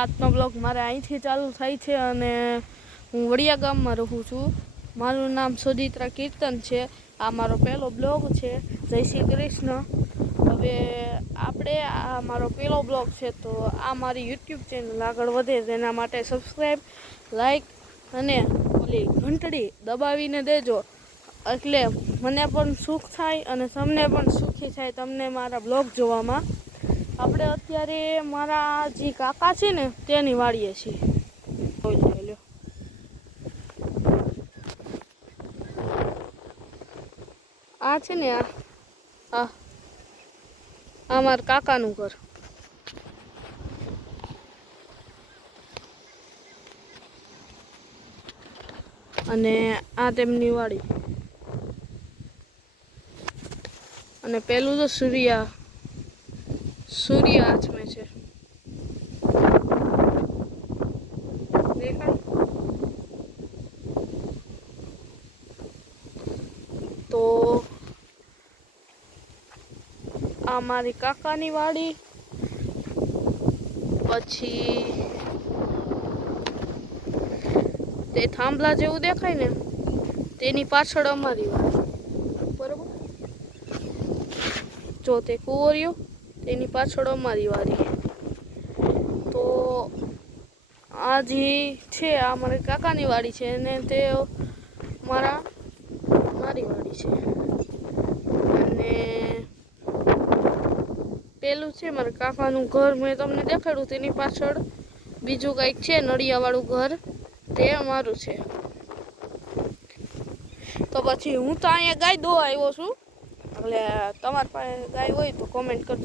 આજનો બ્લોગ મારે અહીંથી ચાલુ થાય છે અને હું વડિયા ગામમાં રહું છું. મારું નામ સુદિત્રા કીર્તન છે. આ મારો પહેલો બ્લોગ છે. જય શ્રી કૃષ્ણ. હવે આપણે આ મારો પહેલો બ્લોગ છે, તો આ મારી યુટ્યુબ ચેનલ આગળ વધે તેના માટે સબસ્ક્રાઈબ, લાઈક અને ઓલી ઘંટડી દબાવીને દેજો, એટલે મને પણ સુખ થાય અને તમને પણ સુખી થાય તમને મારા બ્લોગ જોવામાં. આપણે અત્યારે મારા જે કાકા છે ને તેની વાડીએ છીએ. આ છે ને આ મારા કાકાનું ઘર. અને આ તેમની વાડી. અને પેલું તો સૂર્ય આથમે છે. દેખાય? તો આ મારી કાકાની વાડી. પછી તે થાંભલા જેવું દેખાય ને તેની પાછળ અમારી વાડી. બરોબર? જો તે કૂવો રહ્યો તેની પાછળ અમારી વાડી. તો આ જે છે આ મારી કાકાની વાડી છે અને તે મારી વાડી છે. અને પેલું છે મારા કાકાનું ઘર, મેં તમને દેખાડ્યું તેની પાછળ બીજું કંઈક છે નળિયાવાળું ઘર, તે અમારું છે. તો પછી હું તો અહીંયા ગાય દોવા આવ્યો છું, એટલે તમારી પાસે ગાય હોય તો કોમેન્ટ કરજો.